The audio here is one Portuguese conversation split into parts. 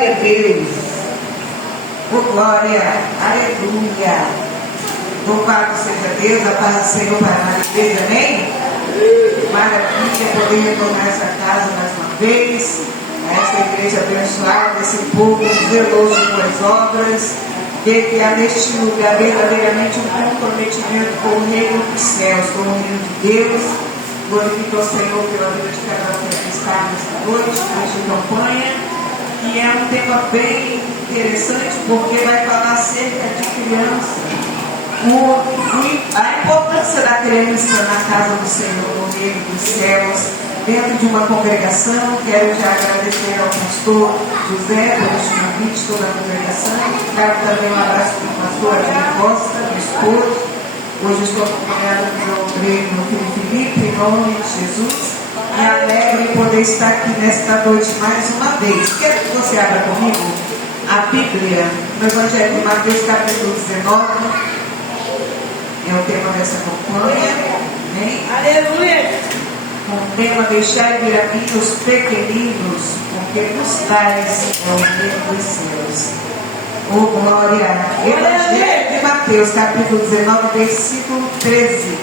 Glória a Deus. Oh, glória. Aleluia. Louvado seja Deus, a paz do Senhor para a igreja, amém? Maravilha poder retornar essa casa mais uma vez, essa igreja abençoada, esse povo zeloso com as obras, que há neste lugar verdadeiramente um comprometimento com o reino dos céus, com o reino de Deus. Glorifico ao Senhor pela vida de cada um que está nesta noite, nesta campanha, e é um tema bem interessante porque vai falar acerca de criança, a importância da criança na casa do Senhor, no reino dos céus, dentro de uma congregação. Quero já agradecer ao pastor José por este convite, toda a congregação. Quero também um abraço para o pastor Adriano Costa, meu esposo. Hoje estou acompanhada do meu obreiro, meu filho Felipe, em nome de Jesus. Me alegro em poder estar aqui nesta noite mais uma vez. Quero que você abra comigo a Bíblia, no Evangelho de Mateus, capítulo 19. É o tema dessa campanha. Amém? Aleluia! Com o tema: deixai vir a mim os pequeninos, porque dos tais é o reino dos céus. Oh, glória! Evangelho de Mateus, capítulo 19, versículo 13.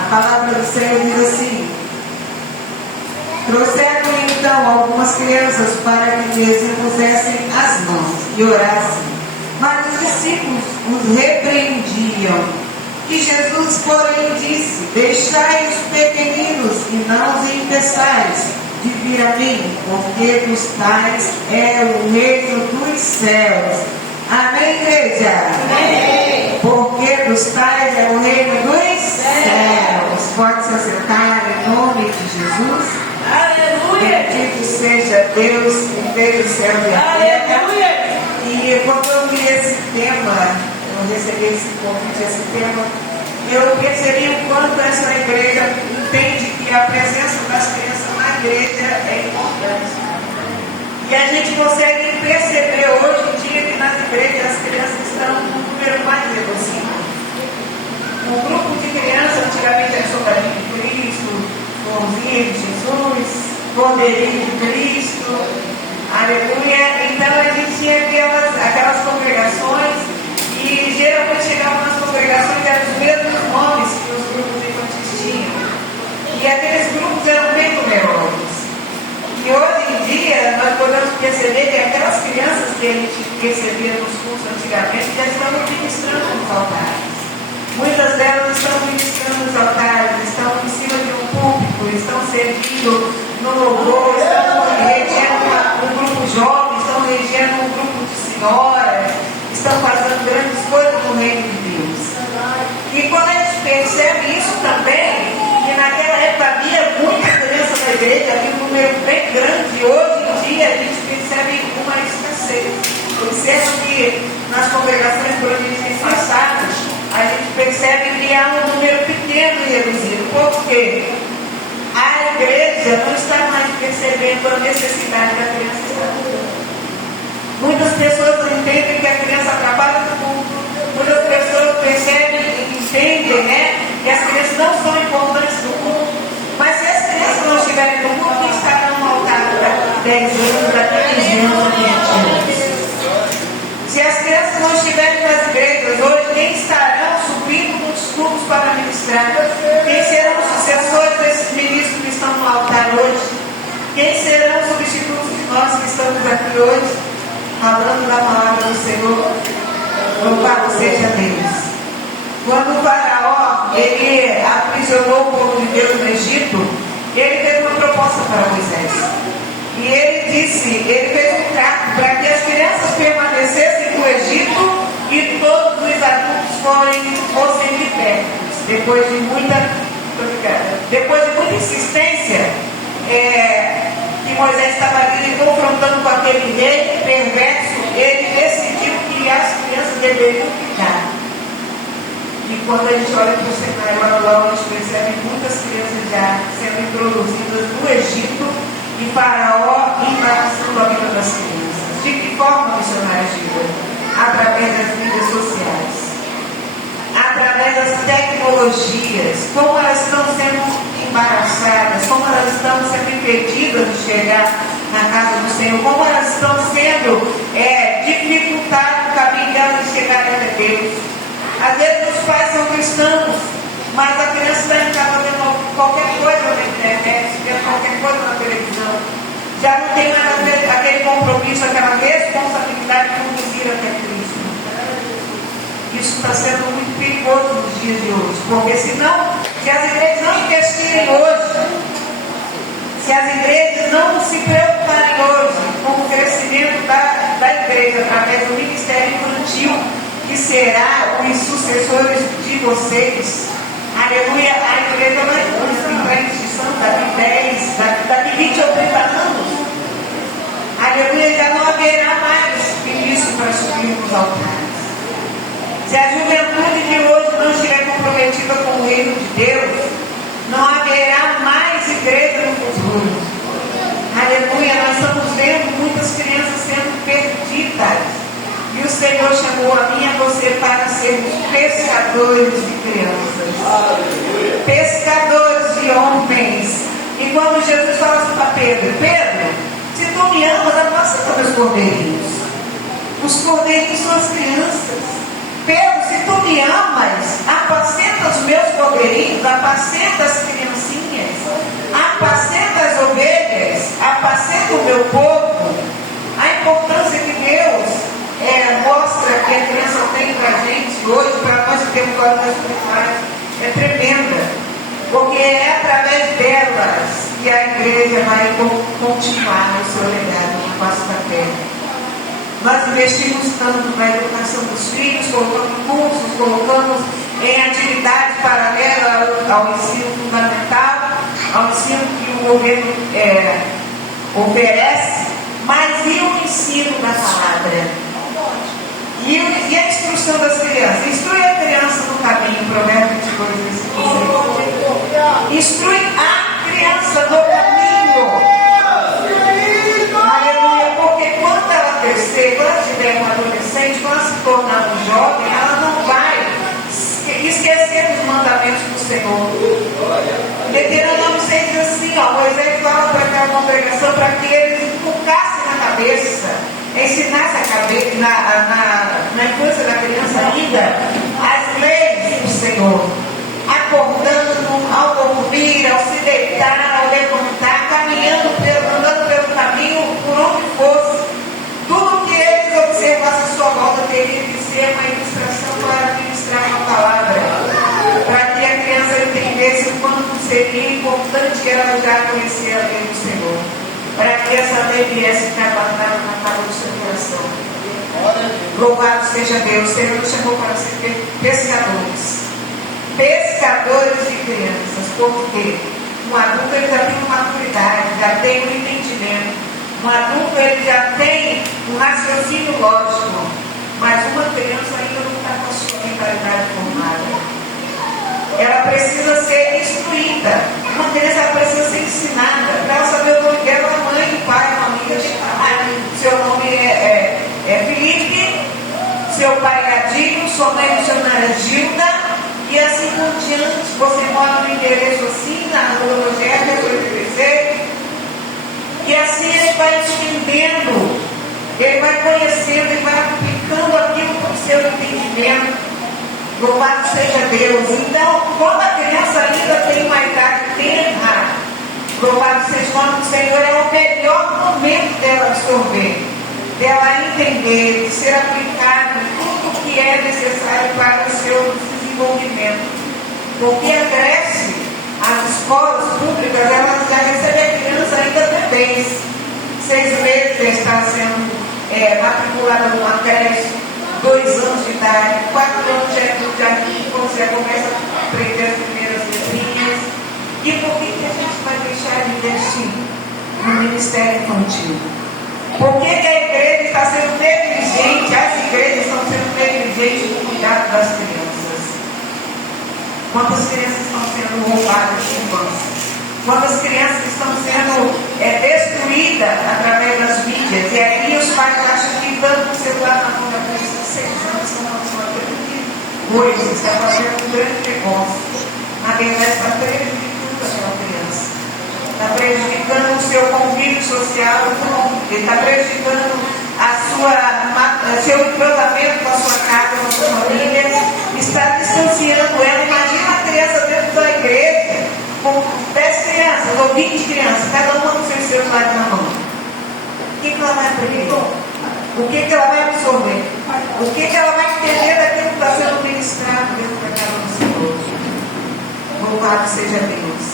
A palavra do Senhor diz assim: trouxeram então algumas crianças para que lhes impusessem as mãos e orassem. Mas os discípulos os repreendiam. E Jesus, porém, disse: deixai os pequeninos e não os impeçais de vir a mim, porque dos tais é o reino dos céus. Amém, igreja? Amém. Porque dos tais é o reino dos céus. Pode se assentar em nome de Jesus. Aleluia. Bendito seja Deus que fez o céu e a terra. Aleluia. E quando eu vi esse tema, eu recebi esse convite, esse tema, eu percebi o quanto essa igreja entende que a presença das crianças na igreja é importante. E a gente consegue perceber hoje em dia que nas igrejas as crianças estão no número mais reduzido. Um grupo de crianças, antigamente era soldadinho de Cristo, Florzinha de Jesus, Cordeirinho de Cristo, aleluia. Então a gente tinha aquelas congregações e geralmente chegavam nas congregações eram os mesmos nomes que os grupos infantis tinham. E aqueles grupos eram bem numerosos. E hoje em dia nós podemos perceber que aquelas crianças que a gente recebia nos cursos antigamente já estão ministrando nos altares. Muitas delas estão ministrando nos altares, estão em cima de um púlpito, estão servindo no louvor, estão regendo um grupo jovem, estão regendo um grupo de senhoras, estão fazendo grandes coisas no reino de Deus. E quando a gente percebe isso também, que naquela época havia muita criança na igreja, havia um número bem grande, hoje em dia a gente percebe uma escassez. Observa que nas congregações por onde a gente tem passado, a gente percebe que há um número pequeno e reduzido. Por quê? A igreja não está mais percebendo a necessidade da criança estar no mundo. Muitas pessoas não entendem que a criança trabalha no mundo. Muitas pessoas percebem e entendem, que as crianças não são importantes no mundo. Mas se as crianças não estiverem no mundo, quem estará no altar daqui 10 anos, daqui 15 anos, 20 anos? Se as crianças não estiverem nas igrejas hoje, quem estarão subindo nos cultos para ministrar? Quem serão os sucessores desses ministros que estão no altar hoje? Quem serão os substitutos de nós que estamos aqui hoje, falando da palavra do Senhor? Louvado seja Deus. Quando o faraó ele aprisionou o povo de Deus no Egito, ele fez uma proposta para Moisés. E ele fez um trato para que as crianças permanecessem no Egito e todos os adultos fossem libertos. Depois de muita insistência, que Moisés estava ali confrontando com aquele rei perverso, ele decidiu que as crianças deveriam ficar. E quando a gente olha para o cenário atual, a gente percebe muitas crianças já sendo introduzidas no Egito e Faraó embaçando a vida das crianças. De que forma, missionários digam? Através das mídias sociais, através das tecnologias, como elas estão sendo embaraçadas, como elas estão sendo impedidas fila de chegar na casa do Senhor, como elas estão sendo dificultadas o caminho delas de chegarem até Deus. Às vezes os pais são cristãos, mas a criança está em casa vendo qualquer coisa na internet, vendo qualquer coisa na televisão. Já não tem mais aquele compromisso, aquela responsabilidade de conduzir até Cristo. Isso está sendo muito perigoso nos dias de hoje, porque senão, se as igrejas não investirem hoje, se as igrejas não se preocuparem hoje com o crescimento da igreja através do ministério infantil, que será os sucessores de vocês, aleluia, a igreja vai entrar em extinção daqui 20 ou 30 anos. Aleluia, já não haverá mais ministro para subir nos altares. Se a juventude de hoje não estiver comprometida com o reino de Deus, não haverá mais igreja no futuro. Aleluia, nós estamos vendo muitas crianças sendo perdidas. E o Senhor chamou a mim e a você para sermos pescadores de crianças. Aleluia. Pescadores de homens. E quando Jesus fala assim para Pedro: Pedro, se tu me amas, apacenta meus cordeirinhos. Os cordeirinhos são as crianças. Pedro, se tu me amas, apacenta os meus cordeirinhos, apacenta as criancinhas, apacenta as ovelhas, apacenta o meu povo. A importância que Deus mostra que a criança tem para a gente hoje, para nós que temos valores espirituais, é tremenda, porque é através delas que a igreja vai continuar o seu legado no passo da terra. Nós investimos tanto na educação dos filhos, colocamos cursos, colocamos em atividades paralelas ao ensino fundamental, ao ensino que o governo oferece, mas e o ensino da palavra? E a instrução das crianças? Instrui a criança no caminho, Provérbios 22, instrui a criança no caminho. Aleluia, porque quando ela crescer, quando ela tiver uma adolescente, quando ela se tornar um jovem, ela não vai esquecer os mandamentos do Senhor. Deuteronômio 6 diz assim, Moisés fala para aquela congregação para que eles inculcassem na cabeça, ensinasse a cabeça, na infância da criança ainda, as leis do Senhor, acordando, ao dormir, ao se deitar, ao levantar, caminhando, andando pelo caminho, por onde fosse. Tudo que eles observassem à sua volta teria que ser uma ilustração para administrar uma palavra, para que a criança entendesse o quanto seria importante ela já conhecer a lei do Senhor, para que essa lei viesse ficar guardada na tábua do seu coração. Louvado seja Deus, o Senhor nos chamou para ser pescadores de crianças, porque um adulto ele já tem uma maturidade, já tem um entendimento, um adulto ele já tem um raciocínio lógico, mas uma criança ainda não está com a sua mentalidade formada. Ela precisa ser instruída. Uma criança ela precisa ser ensinada para ela saber o nome dela, a mãe, o pai, a família. Seu nome é Felipe, seu pai é Adinho, sua mãe é missionária Gilda, e assim por diante. Você mora no endereço assim, na rua Rogério, 86, e assim ele vai entendendo, ele vai conhecendo, ele vai aplicando aquilo com o seu entendimento. Louvado seja Deus. Então, quando a criança ainda tem uma idade tenra, louvado seja quando o Senhor é o melhor momento dela absorver, dela entender, de ser aplicado em tudo que é necessário para o seu desenvolvimento. Porque a creche, as escolas públicas, elas já recebem a criança ainda bebês. 6 meses já está sendo matriculada numa creche. 2 anos de idade, 4 anos já é do jardim, você já começa a aprender as primeiras letrinhas. E por que a gente vai deixar de investir no ministério infantil? Por que a igreja está sendo negligente, as igrejas estão sendo negligentes no cuidado das crianças? Quantas crianças estão sendo roubadas de infância? Quantas crianças estão sendo destruídas através das mídias? E aí os pais acham que dando o celular na mão da criança de 6 anos estão fazendo coisas, estão fazendo um grande negócio. Na verdade, está prejudicando aquela criança. Está prejudicando o seu convívio social, ele está prejudicando seu entrosamento com a sua casa, com a sua família, está distanciando ela. Imagina uma criança dentro da igreja, com 10 crianças ou 20 crianças, cada uma com seus celulares na mão. O que ela vai aprender? O que ela vai absorver? O que ela vai entender daquilo que está sendo ministrado dentro da casa do Senhor? Louvado seja Deus.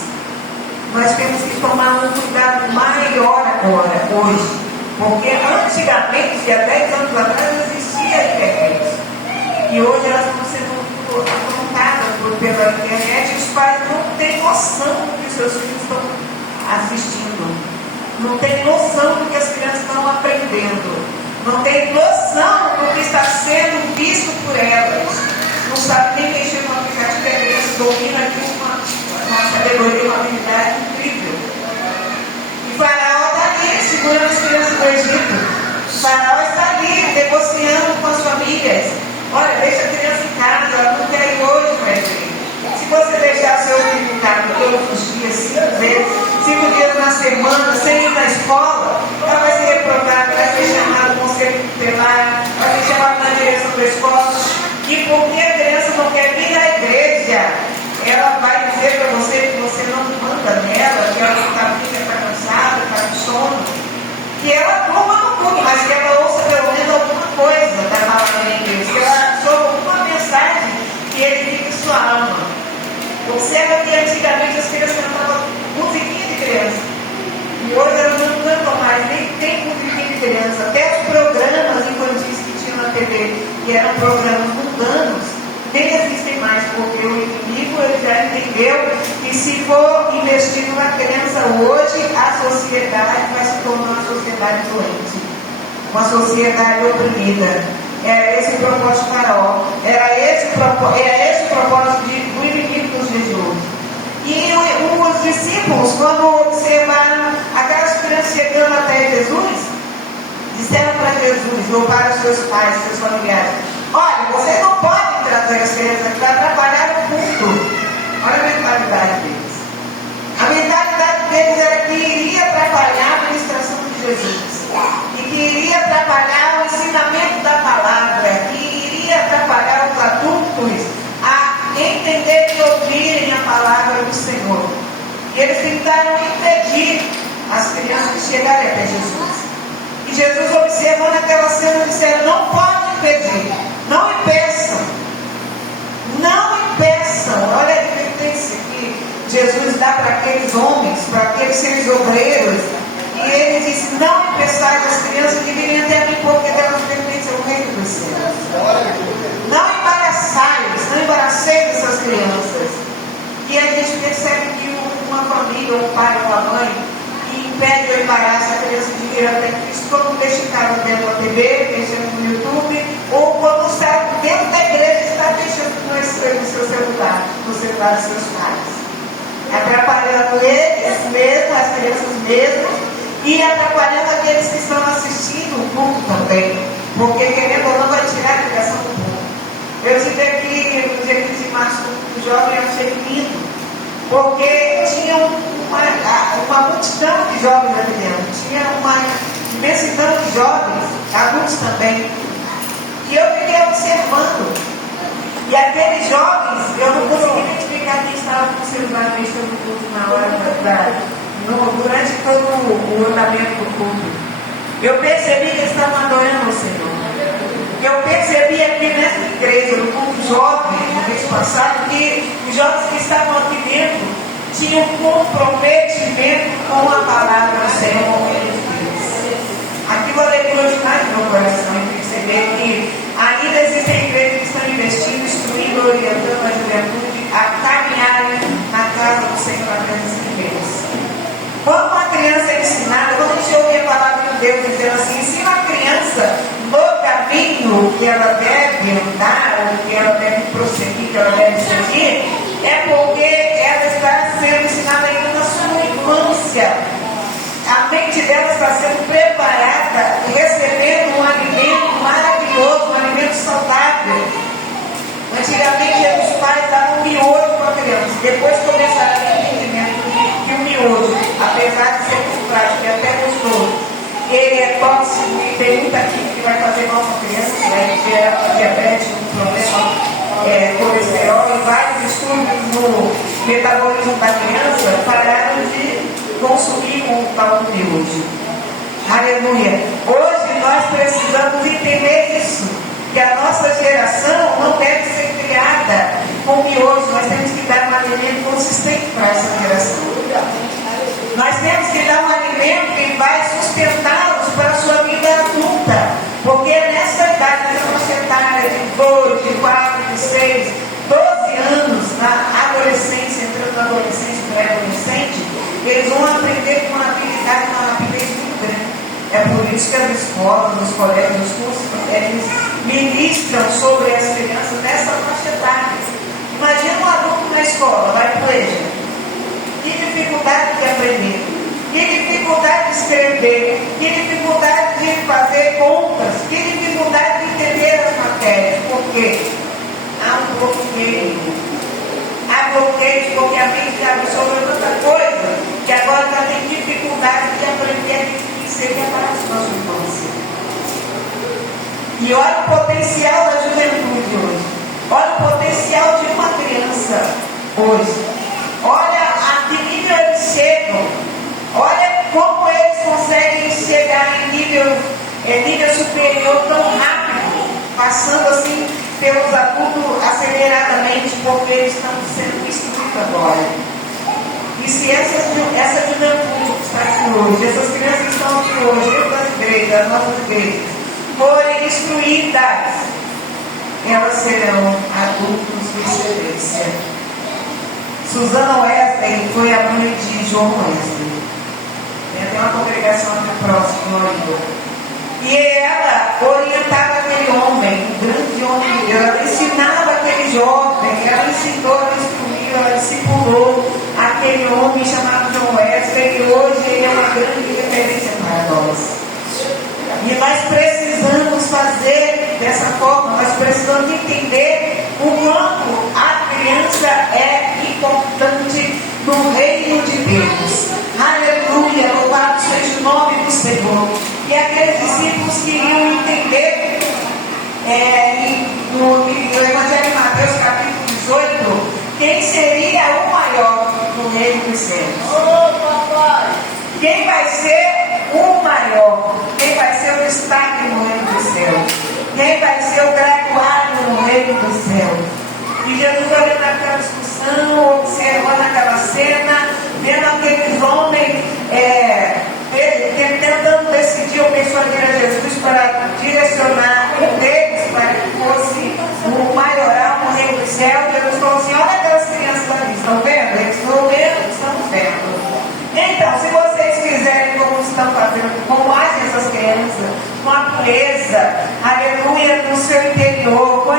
Nós temos que tomar um cuidado maior agora, hoje. Porque antigamente, há 10 anos atrás, não existia a internet. E hoje elas estão sendo afrontadas pela internet e os pais não têm noção do que os seus filhos estão assistindo. Não têm noção do que as crianças estão aprendendo. Não têm noção do que está sendo visto por elas. Não sabe nem mexer no aplicativo, a criança domina aqui uma sabedoria, uma habilidade incrível. E Faraó está ali, segurando as crianças do Egito. Faraó está ali, negociando com as famílias. Olha, deixa a criança em casa, ela não quer ir hoje para a igreja. Se você deixar seu filho em casa todos os dias, 5 dias na semana, sem ir na escola, ela vai ser reprovada, vai ser chamada no conselho tutelar, vai ser chamada na direção da escola. E porque a criança não quer vir à igreja, ela vai dizer para você que você não manda nela, que ela está viva, está cansada, está com sono, que ela durma no culto, mas que ela ouça pelo menos alguma coisa da palavra de Deus, que ela absorva alguma mensagem que edifique sua alma. Observa que antigamente as crianças cantavam musiquinha de criança, e hoje elas não cantam mais, nem tem musiquinha de criança. Até os programas infantis que tinham na TV, que eram programas mundanos, nem existem mais, porque o inimigo ele já entendeu que se for investido na criança hoje, a sociedade vai se tornar uma sociedade doente, uma sociedade oprimida. Era esse o propósito de Faraó, era esse o propósito do inimigo dos dias de hoje. E os discípulos, quando observaram aquelas crianças chegando até Jesus, disseram para Jesus, ou para os seus pais, seus familiares: olha, vocês não podem trazer as crianças para atrapalhar o culto. Olha a mentalidade deles. A mentalidade deles era que iria atrapalhar a administração de Jesus. E que iria atrapalhar o ensinamento da palavra. Que iria atrapalhar os adultos a entenderem e ouvirem a palavra do Senhor. E eles tentaram impedir as crianças de chegarem até Jesus. E Jesus, observando aquela cena, disse: não pode impedir. Não impeçam. Não impeçam. Olha a advertência que Jesus dá para aqueles homens, para aqueles seres obreiros. E ele disse: não impeçais as crianças que virem até mim, porque delas pertence ao reino dos céus. Não embaraceis essas crianças. E a gente percebe que uma família, um pai ou uma mãe, impede ou embaraça a criança de vir até Cristo quando deixa em casa vendo a TV, deixando no YouTube, ou quando está dentro da igreja, está deixando no seu celular, no celular dos seus pais, atrapalhando eles mesmos, as crianças mesmas, e atrapalhando aqueles que estão assistindo o culto também, porque querendo ou não vai tirar a ligação do culto. Eu tive aqui no dia 15 de março um jovem, eu achei lindo, porque tinha uma multidão de jovens ali dentro, tinha uma imensidão de jovens, adultos também, e eu fiquei observando, e aqueles jovens, eu não consegui identificar quem estava com o celular mexendo no culto na hora durante todo o andamento do culto. Eu percebi que eles estavam adorando o Senhor. Eu percebi aqui nessa igreja, no culto jovem, no mês passado, que os jovens que estavam aqui dentro tinham comprometimento com a palavra do Senhor, com Deus. Aquilo alegrou demais meu coração em perceber que ainda existem igrejas que estão investindo, instruindo, orientando a juventude a caminharem na casa do Senhor através das igrejas. Quando uma criança é ensinada, quando a gente ouve a palavra de Deus dizendo assim: ensina a criança no caminho que ela deve andar, ou que ela deve prosseguir, que ela deve seguir, é porque ela está sendo ensinada ainda na sua infância. A mente dela está sendo preparada, recebendo um alimento maravilhoso, um alimento saudável. Antigamente os pais davam miojo para a criança, depois começaram a ter entendimento que o miojo, apesar de ser muito prático e até gostoso, tem muita aqui que vai fazer mal para criança, né? Que é diabetes, um problema colesterol e vários estudos no metabolismo da criança pararam de consumir com o tal de hoje. Aleluia! Hoje nós precisamos entender isso, que a nossa geração não deve ser criada com miojo, nós temos que dar um alimento consistente para essa geração. Nós temos que dar um alimento que vai sustentá-los para a sua vida adulta, porque nessa idade, nessa faixa etária de 2, de 4, de 6, 12 anos, na adolescência, entrando na adolescência, pré-adolescente, eles vão aprender com uma habilidade, uma rapidez muito grande. É por isso que as escolas, os colégios, os cursos, eles ministram sobre as crianças nessa faixa etária. Imagina um adulto na escola, vai para o EJA. Que dificuldade de aprender, que dificuldade de escrever, que dificuldade de fazer contas, que dificuldade de entender as matérias. Por quê? Há um bloqueio. Há bloqueios porque a mente já absorveu tanta coisa que agora já tem dificuldade de aprender aquilo que seria para a sua infância. E olha o potencial da juventude hoje. Olha o potencial de uma criança hoje. Olha a que nível eles chegam. Olha como eles conseguem chegar em nível superior tão rápido, passando assim pelos adultos aceleradamente, porque eles estão sendo instruídos agora. E se essa juventude que está aqui hoje, essas crianças que estão aqui hoje, dentro das igrejas, das nossas igrejas, forem instruídas, elas serão adultos de excelência. Susana Wesley foi a mãe de João Wesley. Tem uma congregação aqui próxima, e ela orientava aquele homem, um grande homem de Deus. Ela ensinava aquele jovem, ela ensinou, ela instruiu, ela discipulou aquele homem chamado João Wesley, e hoje ele é uma grande referência para nós. E nós precisamos fazer dessa forma, nós precisamos entender o quanto a criança é importante no reino de Deus. Aleluia, louvado seja o nome do Senhor. E aqueles discípulos queriam entender no Evangelho de Mateus capítulo 18, quem seria o maior no reino dos céus. Quem vai ser o maior? Quem vai ser o destaque no reino dos céus? Quem vai ser o graduado no reino dos céus? E Jesus olhando aquela discussão, observando aquela cena, vendo aqueles homens tentando decidir ou persuadir a Jesus para direcionar um deles para que fosse o maioral no reino dos céus. Jesus falou assim: olha aquelas crianças ali, estão vendo? Eles estão vendo, estamos vendo. Então, se vocês fizerem como estão fazendo, como agem essas crianças, com a pureza, aleluia, no seu interior, com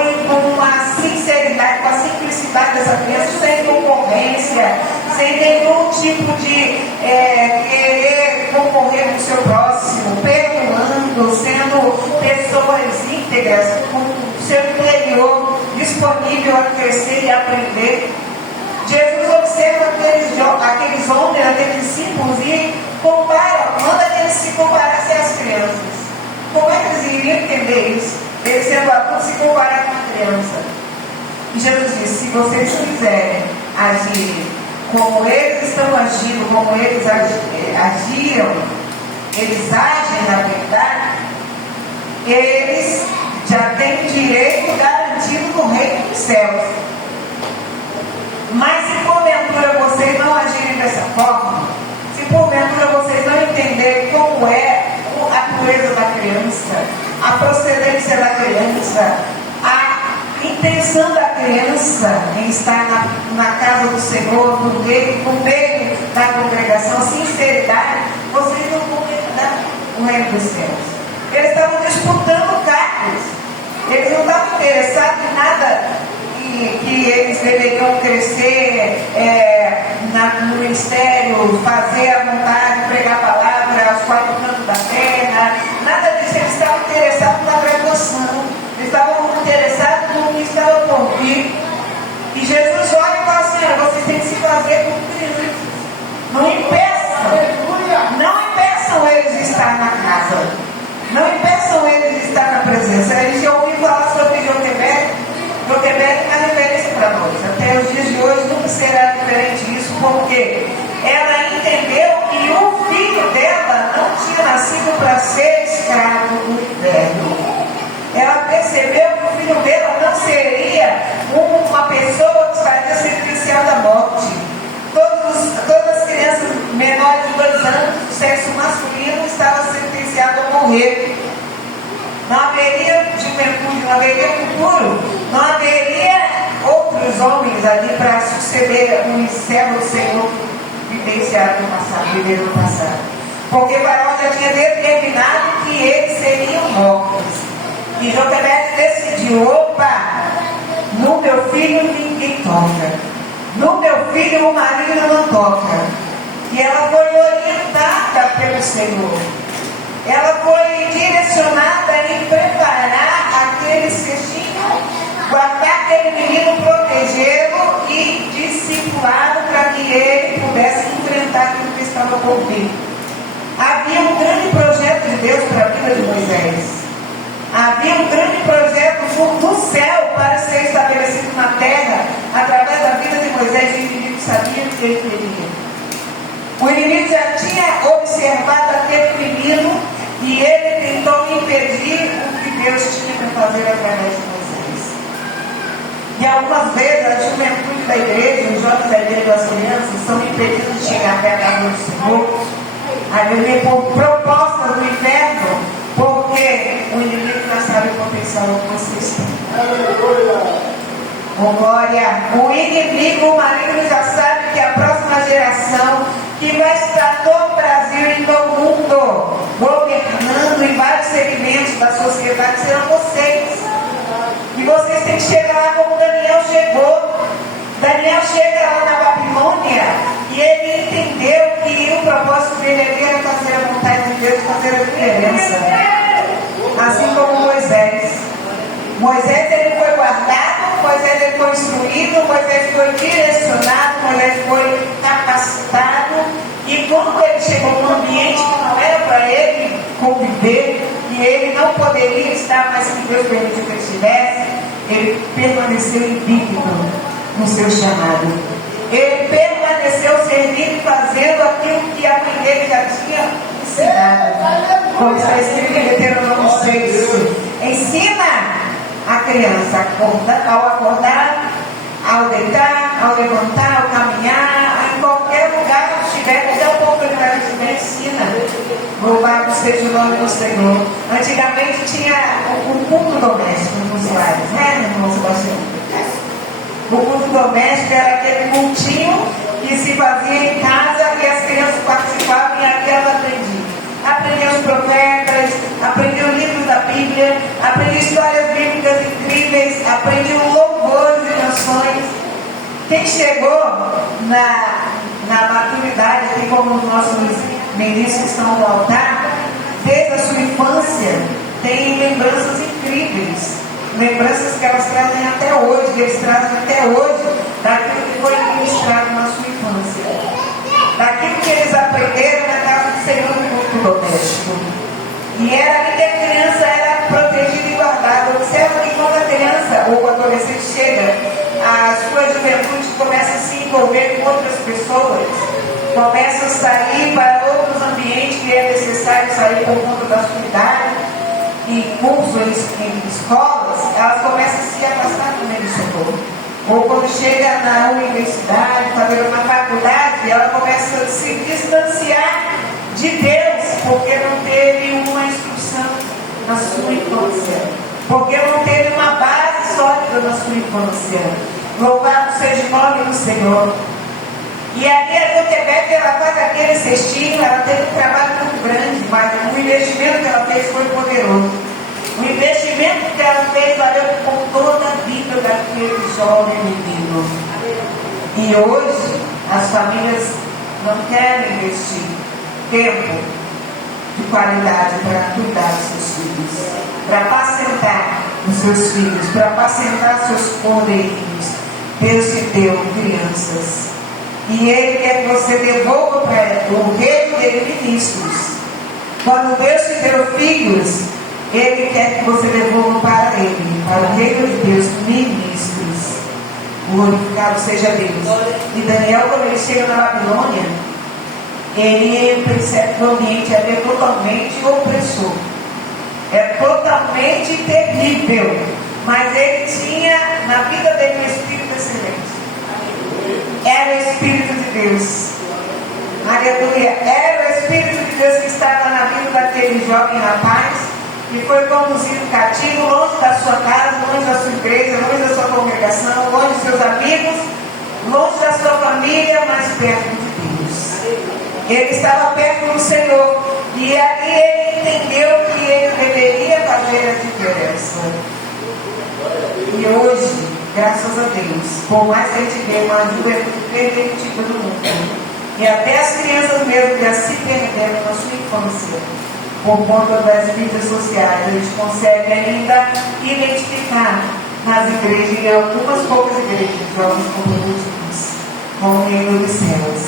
a sinceridade, com a simplicidade dessa criança, sem concorrência, sem nenhum tipo de querer concorrer com o seu próximo, perdoando, sendo pessoas íntegras, com o seu interior disponível a crescer e aprender. Jesus observa aqueles homens, aqueles discípulos e compara, manda que eles se comparassem às crianças. Como é que eles iriam entender isso? Eles sendo adultos se comparar com uma criança. E Jesus disse: se vocês quiserem agir como eles estão agindo, como eles agiram, eles agem na verdade, eles já têm direito garantido no reino dos céus. Mas se porventura vocês não agirem dessa forma, se porventura vocês não entenderem como é a pureza da criança, a procedência da criança, a intenção da criança em estar na casa do Senhor, no meio da congregação, a sinceridade, vocês não vão entrar no reino dos céus. Eles estavam disputando cargos, eles não estavam interessados em nada que eles deveriam crescer no ministério, fazer a vontade, pregar a palavra aos quatro cantos da terra, nada disso. Eles estavam interessados na graduação, eles estavam interessados no que estava por vir. E Jesus olha e fala assim: vocês têm que se fazer como crianças, não impeçam eles de estar na casa, não impeçam porque ela entendeu que o filho dela não tinha nascido para ser escravo do inferno. Ela percebeu que o filho dela não seria uma pessoa que estaria sentenciada à morte. Todas as crianças menores de 2 anos, do sexo masculino, estavam sentenciadas a morrer. Não haveria juventude, não haveria futuro, não haveria outros homens ali para suceder o servo do Senhor vivenciado no passado, viver no passado. Porque o Faraó já tinha determinado que eles seriam mortos. E Joquebede decidiu: opa, no meu filho ninguém toca, no meu filho o marido não toca. E ela foi orientada pelo Senhor, ela foi direcionada em preparar aquele cestinho, guardar aquele menino, protegê-lo e discipulá-lo para que ele pudesse enfrentar aquilo que estava por vir. Havia um grande projeto de Deus para a vida de Moisés. Havia um grande projeto do céu para ser estabelecido na terra através da vida de Moisés, e o inimigo sabia que ele teria. O inimigo já tinha observado aquele menino e ele tentou impedir o que Deus tinha para fazer através de Moisés. E algumas vezes a juventude da igreja, os jovens da igreja, as crianças, são impedidos de chegar até a casa do Senhor, por propostas do inferno, porque o inimigo já sabe o potencial que vocês têm. Oh, glória! O inimigo, o maligno, já sabe que a próxima geração que vai estar no Brasil e no mundo, governando em vários segmentos da sociedade, serão vocês. E vocês têm que chegar lá como Daniel chegou. Daniel chega lá na Babilônia e ele entendeu que o propósito dele era fazer a vontade de Deus, fazer a diferença. Assim como Moisés. Moisés ele foi guardado, Moisés ele foi instruído, Moisés foi direcionado, Moisés foi capacitado. E quando ele chegou num ambiente que não era para ele conviver, e ele não poderia estar mais que Deus permitiu que ele estivesse, ele permaneceu invicto no seu chamado. Ele permaneceu servindo e fazendo aquilo que a mãe dele já tinha ensinado. Como está escrito em Deuteronômio 6. Ensina a criança ao acordar, ao deitar, ao levantar, ao caminhar, em qualquer lugar que estiver, até a oportunidade que estiver, ensina. Louvado seja o nome do Senhor. Antigamente tinha o culto doméstico nos lares, né, irmão Sebastião? O culto doméstico era aquele cultinho que se fazia em casa e as crianças participavam e aqui elas aprendiam. Aprendiam os profetas, aprendiam livros da Bíblia, aprendiam histórias bíblicas incríveis, aprendiam louvores e canções. Quem chegou na maturidade, aqui como os nossos ministros estão no altar, desde a sua infância, tem lembranças incríveis. Lembranças que elas trazem até hoje, que eles trazem até hoje, daquilo que foi ministrado na sua infância, daquilo que eles aprenderam na casa do Senhor no culto doméstico. E era ali que a criança era protegida e guardada. Observa que quando a criança ou o adolescente chega, a sua juventude começa a se envolver com outras pessoas, começa a sair para outros ambientes que é necessário sair por conta da sua idade, em cursos, em escolas, elas começam a se afastar do meio do Senhor. Ou quando chega na universidade, fazer uma faculdade, ela começa a se distanciar de Deus, porque não teve uma instrução na sua infância, porque não teve uma base sólida na sua infância. Louvado seja o nome do Senhor. E ali a Joquebede, ela faz aquele cestinho, ela teve um trabalho muito grande, mas o investimento que ela fez foi poderoso. O investimento que ela fez valeu por toda a vida daquele jovem menino. E hoje, as famílias não querem investir tempo de qualidade para cuidar dos seus filhos, para apacentar os seus filhos, para apacentar seus cordeirinhos. Deus te deu crianças. E Ele quer que você devolva para o reino dele ministros. Quando Deus te deu filhos, Ele quer que você devolva para Ele, para o reino de Deus, ministros. Glorificado seja Deus. E Daniel, quando ele chega na Babilônia, ele percebe que o ambiente é totalmente opressor, é totalmente terrível, mas ele tinha na vida dele um espírito excelente. Era o Espírito de Deus. Aleluia. Era o Espírito de Deus que estava na vida daquele jovem rapaz que foi conduzido cativo, longe da sua casa, longe da sua igreja, longe da sua congregação, longe dos seus amigos, longe da sua família, mas perto de Deus. Ele estava perto do Senhor e ali ele entendeu que ele deveria fazer a diferença. E hoje, graças a Deus, por mais que a gente vê uma juventude pervertida no mundo, e até as crianças mesmo já se perderam na sua infância, por conta das mídias sociais, a gente consegue ainda identificar nas igrejas, em algumas poucas igrejas, jovens comprometidos com o reino dos céus.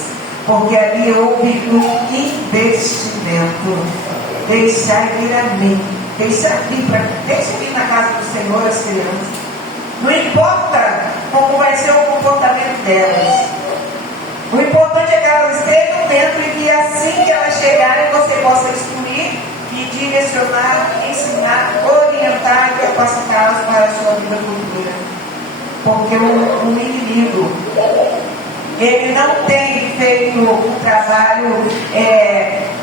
Porque ali houve um investimento. Deixar vir a mim. Deixa vir na casa do Senhor as crianças. Não importa como vai ser o comportamento delas. O importante é que elas estejam dentro e que assim que elas chegarem você possa instruir e direcionar, ensinar, orientar e capacitá-las para a sua vida futura. Porque o inimigo, ele não tem feito um trabalho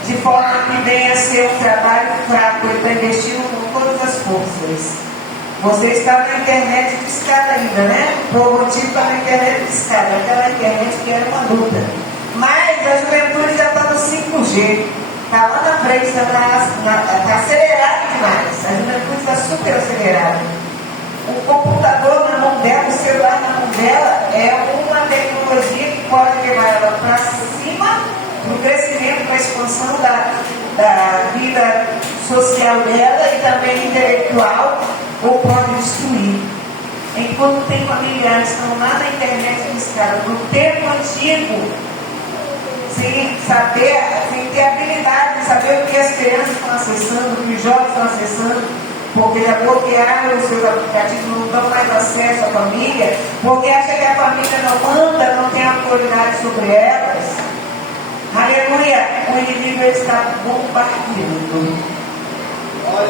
de forma que venha a ser um trabalho fraco. Ele está investindo com todas as forças. Você está na internet discada ainda, né? O povo antigo está na internet discada. Aquela internet que era uma luta. Mas a juventude já está no 5G. Está lá na frente, está acelerado demais. A juventude está super acelerada. O computador na mão dela, o celular na mão dela, é uma tecnologia que pode levar ela para cima no crescimento, para a expansão da vida social dela e também intelectual, ou pode destruir. Enquanto tem familiares que estão lá na internet buscando, no tempo antigo, sem saber, sem ter habilidade de saber o que as crianças estão acessando, o que os jovens estão acessando, porque já bloquearam os seus aplicativos, não dão mais acesso à família, porque acha que a família não manda, não tem autoridade sobre elas. Aleluia! O inimigo está bombardeando.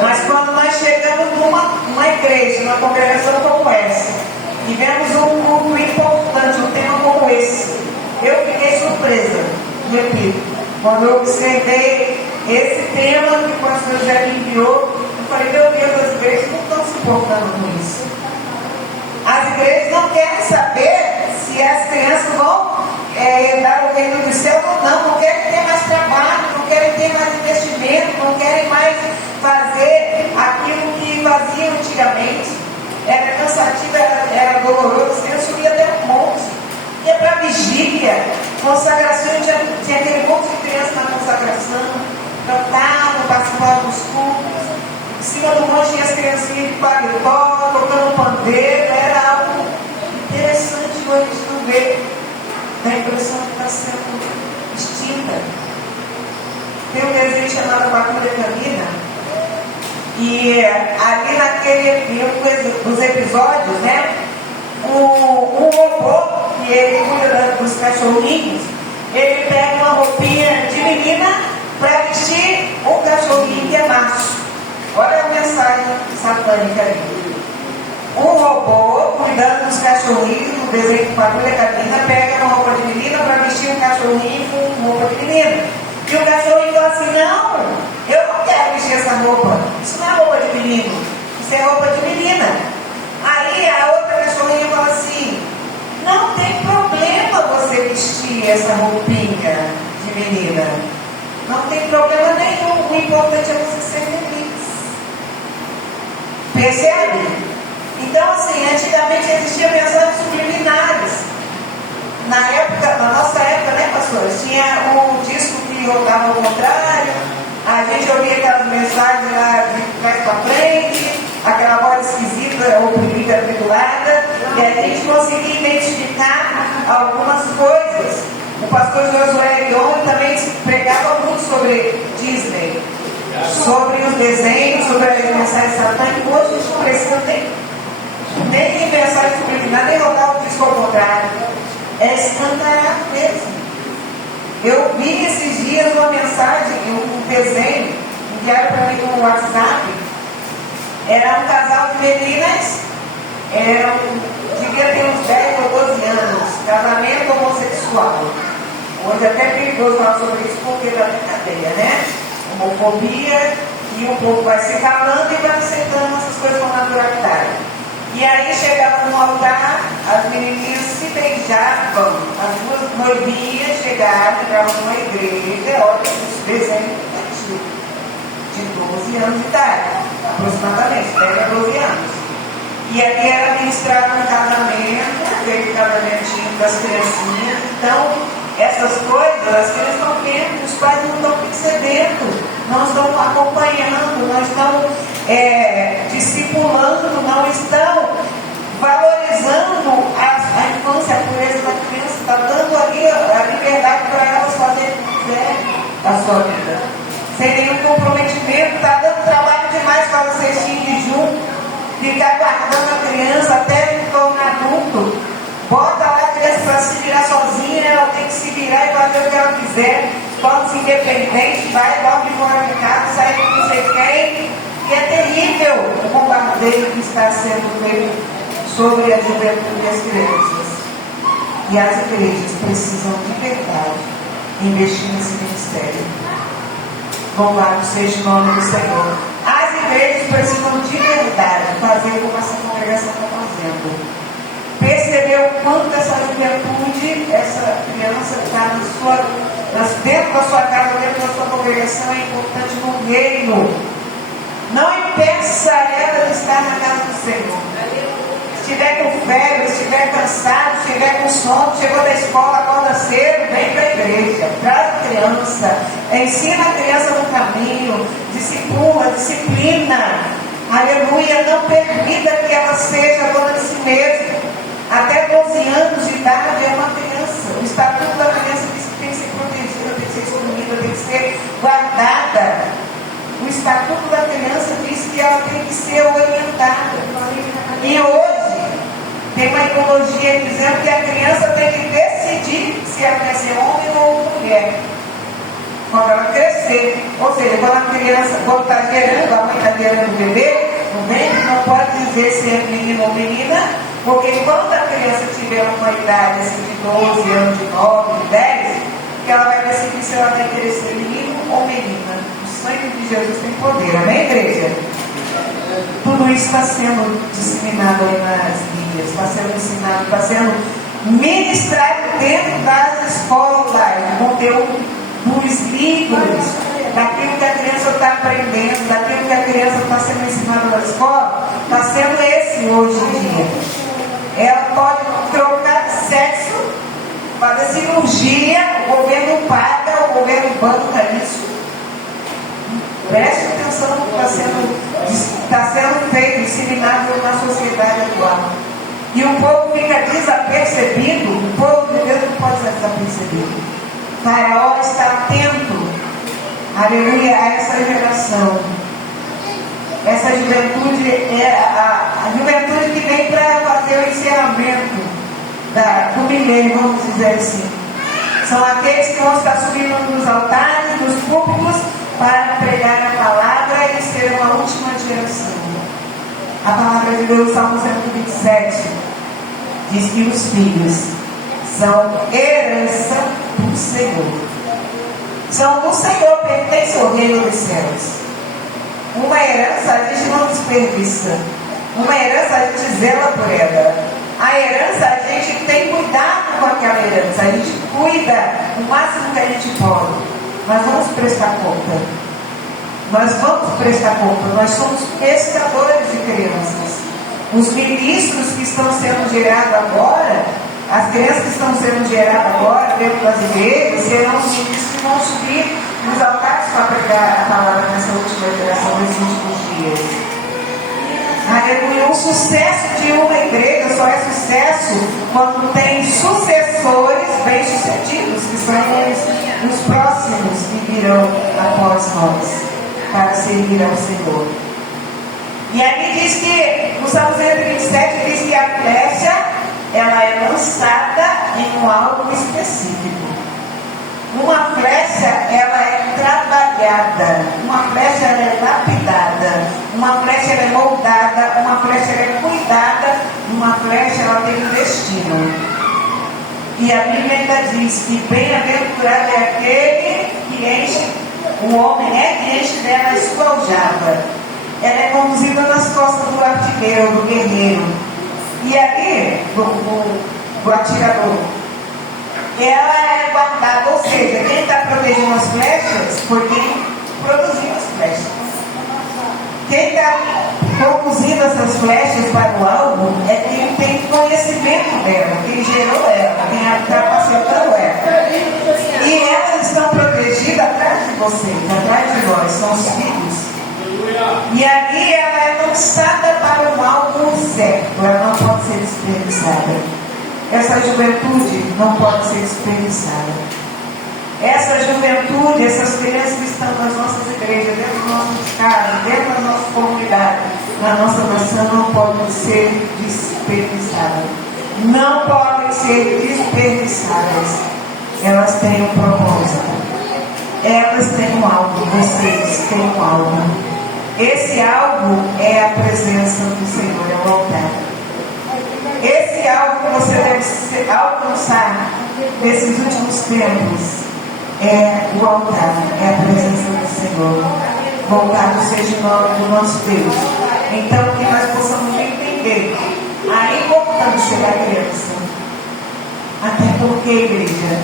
Mas quando nós chegamos numa igreja, numa congregação como essa, e vemos um culto importante, um tema como esse, eu fiquei surpresa, repito, quando eu observei esse tema que o pastor José me enviou. Eu falei, meu Deus, as igrejas não estão se importando com isso. As igrejas não querem saber se as crianças vão herdar o reino dos céus ou não. Não querem ter mais trabalho, não querem ter mais investimento, não querem mais fazer aquilo que faziam antigamente. Era cansativo, era doloroso, as crianças subiam até um monte. Ia para vigília, consagração, tinha aquele monte de crianças na consagração, cantavam, participavam dos cultos. Em cima do monte tinha as criancinhas de paletó, tocando pandeiro, era algo interessante hoje a gente não vê. Dá a impressão que está sendo extinta. Tem um desenho chamado Patrulha Canina, e ali nos episódios, né, um robô, que ele cuida dos cachorrinhos, ele pega uma roupinha de menina para vestir um cachorrinho que é macho. Olha a mensagem satânica ali. Um robô cuidando dos cachorrinhos, no desenho de Patrulha Canina, pega uma roupa de menina para vestir um cachorrinho com roupa de menina. E o cachorrinho fala assim, não, eu não quero vestir essa roupa. Isso não é roupa de menino, isso é roupa de menina. Aí a outra cachorrinha fala assim, não tem problema você vestir essa roupinha de menina. Não tem problema nenhum, o importante é você ser feliz. Percebe? Então, assim, antigamente existiam mensagens subliminares. Na nossa época, né, pastores? Tinha um disco que rodava ao contrário, a gente ouvia aquelas mensagens lá de trás para frente, aquela voz esquisita, oprimida, atribulada, e a gente conseguia identificar algumas coisas. O pastor Josué Leon também pregava muito sobre Disney, sobre os desenhos, sobre as mensagens satânicas. Hoje a gente não precisa nem de mensagem subliminar, nem rodar o disco ao é escancarado mesmo. Eu vi esses dias uma mensagem, um desenho, enviaram para mim no WhatsApp. Era um casal de meninas, devia ter uns 10 ou 12 anos, casamento homossexual. Hoje é até perigoso falar sobre isso porque está na cadeia, né? Homofobia, e o povo vai se calando e vai aceitando essas coisas com naturalidade. E aí chegavam no altar, as menininhas se beijavam, as duas noivinhas chegavam, entravam numa igreja, olha, esse desenho infantil, de 12 anos de idade, aproximadamente, 10 a 12 anos. E aqui era ministrado um casamento, aquele casamentinho das criancinhas. Então, essas coisas, as crianças estão vendo, os pais não estão percebendo, não estão acompanhando, não estão discipulando, não estão valorizando a infância, a pureza da criança, está dando ali a liberdade para elas fazerem o que quiserem da sua vida, sem nenhum comprometimento, está dando trabalho demais para vocês irem junto, ficar guardando a criança até se tornar adulto. Bota lá a criança para se virar sozinha, ela tem que se virar e fazer o que ela quiser, torna-se independente, vai, dorme fora de casa, sai com não sei quem, e é terrível o bombardeio que está sendo feito sobre a juventude e as crianças. E as igrejas precisam de verdade investir nesse ministério. Louvado seja o nome do Senhor. As igrejas precisam de verdade fazer como essa congregação está fazendo. Perceber o quanto essa juventude, essa criança está dentro da sua casa, dentro da sua congregação, é importante no reino. Não impeça ela de estar na casa do Senhor. Se estiver com febre, se estiver cansado, se estiver com sono, chegou da escola, acorda cedo, vem para a igreja, traz a criança, ensina a criança no caminho, disciplina, aleluia, não permita que ela seja dona de si mesma. Até 12 anos de idade é uma criança. O estatuto da criança diz que tem que ser protegida, tem que ser excluída, tem que ser guardada. O estatuto da criança diz que ela tem que ser orientada. E hoje tem uma ideologia dizendo que a criança tem que decidir se ela quer ser homem ou mulher quando ela crescer. Ou seja, quando a criança, quando está gerando, a mãe está gerando o bebê, não pode dizer se é menino ou menina, porque quando a criança tiver uma idade assim, de 12 anos, de 9, de 10, que ela vai decidir se ela vai querer ser menino ou menina. O sangue de Jesus tem poder, amém, igreja? Tudo isso está sendo disseminado aí nas mídias, está sendo ensinado, está sendo ministrado dentro das escolas, do conteúdo dos livros, daquilo que a criança está aprendendo, daquilo que a criança está sendo ensinada na escola, está sendo esse hoje em dia. Ela pode trocar de sexo, fazer cirurgia, o governo paga, o governo banca isso. Preste atenção no que está sendo feito, disseminado na sociedade atual. E o povo fica desapercebido, o povo de Deus não pode ser desapercebido. Faraó está atento, aleluia, a essa geração. Essa juventude é a juventude que vem para fazer o encerramento do milênio, vamos dizer assim. São aqueles que vão estar subindo nos altares, nos púlpitos, para pregar a palavra e ser uma última geração. A palavra de Deus, Salmo 127, diz que os filhos são herança do Senhor. São do Senhor, pertence ao reino dos céus. Uma herança a gente não desperdiça. Uma herança a gente zela por ela. A herança a gente tem cuidado com aquela herança. A gente cuida o máximo que a gente pode. Nós vamos prestar conta. Nós vamos prestar conta. Nós somos pescadores de crianças. Os ministros que estão sendo gerados agora, as crianças que estão sendo geradas agora dentro das igrejas, serão os ministros que vão subir nos altares para pregar a palavra nessa última geração, nesses últimos dias. Aleluia. O sucesso de uma igreja só é sucesso quando tem sucessores bem-sucedidos, que são os próximos que virão após nós, para servir ao Senhor. E aí diz que, no Salmo 127, diz que a flecha ela é lançada em um alvo específico. Uma flecha, ela é trabalhada, uma flecha ela é lapidada, uma flecha ela é moldada, uma flecha ela é cuidada, uma flecha ela tem um destino. E a Bíblia ainda diz que bem-aventurado é aquele que enche, o homem que enche dela a sua aljava. Ela é conduzida nas costas do artilheiro, do guerreiro. E ali, do atirador, ela é guardada, ou seja, quem está protegendo as flechas foi quem produziu as flechas. Quem está conduzindo essas flechas para o alvo é quem tem conhecimento dela, quem gerou ela, quem está capacitando ela. E elas estão protegidas atrás de você, atrás de nós, são os filhos. E ali ela é lançada para um alvo certo, ela não pode ser desperdiçada. Essa juventude não pode ser desperdiçada. Essa juventude, essas crianças que estão nas nossas igrejas, dentro dos nossos casas, dentro da nossa comunidade, na nossa nação, não podem ser desperdiçadas. Não podem ser desperdiçadas. Elas têm um propósito. Elas têm um alvo. Vocês têm um alvo. Esse alvo é a presença do Senhor, é o altar. Esse alvo que você deve alcançar nesses últimos tempos é o altar, é a presença do Senhor. Louvado seja o nome do nosso Deus. Então, que nós possamos entender a importância da criança. Até porque, igreja,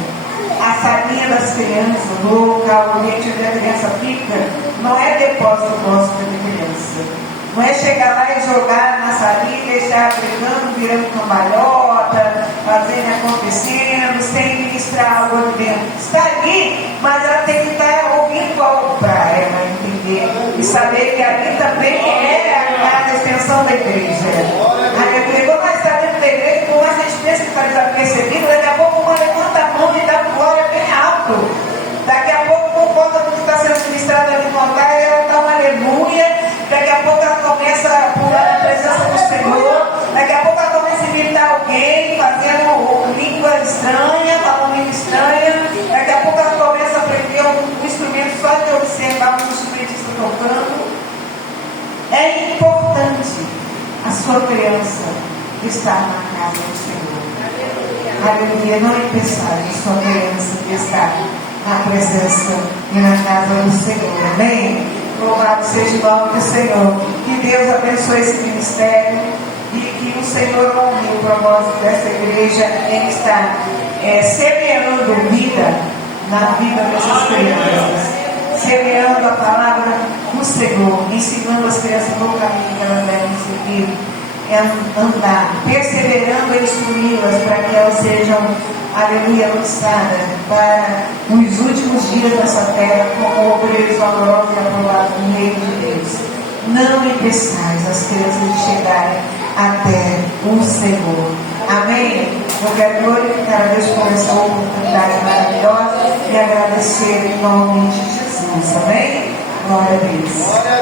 a salinha das crianças, no local onde a criança fica, não é depósito nosso de criança. Não é chegar lá e jogar na salinha e deixar brigando, virando cambalhota, fazendo acontecendo, sem ministrar algo ali dentro. Está ali, mas ela tem que estar ouvindo algo para ela entender e saber que ali também é a extensão da igreja. Aleluia. Quando nós estamos dentro da igreja, por mais que a gente pensa que está desapercebido, daqui a pouco uma levanta a mão e dá glória bem alto. Daqui a pouco, por conta do que está sendo ministrado ali no altar, ela dá uma aleluia. Daqui a pouco ela começa a pular na presença do Senhor. Daqui a pouco ela começa a imitar alguém, fazendo língua estranha, falando língua estranha. Daqui a pouco ela começa a aprender um instrumento só de observar um instrumentista tocando. É importante a sua criança estar na casa do Senhor. Aleluia. Não é pensar a sua criança estar na presença e na casa do Senhor. Amém? Louvado seja o nome do Senhor. Que Deus abençoe esse ministério e que o Senhor honre o propósito dessa igreja em estar semeando vida na vida dessas crianças, semeando a palavra do Senhor, ensinando as crianças no caminho que elas devem seguir, andar, perseverando em instruí-las para que elas sejam, aleluia, lançadas para os últimos dias dessa terra como obreiros valorosos e aprovados no reino de Deus. Não impeçais as crianças de chegarem até o Senhor. Amém? Eu quero glorificar a Deus por essa oportunidade maravilhosa e agradecer em nome de Jesus. Amém? Glória a Deus.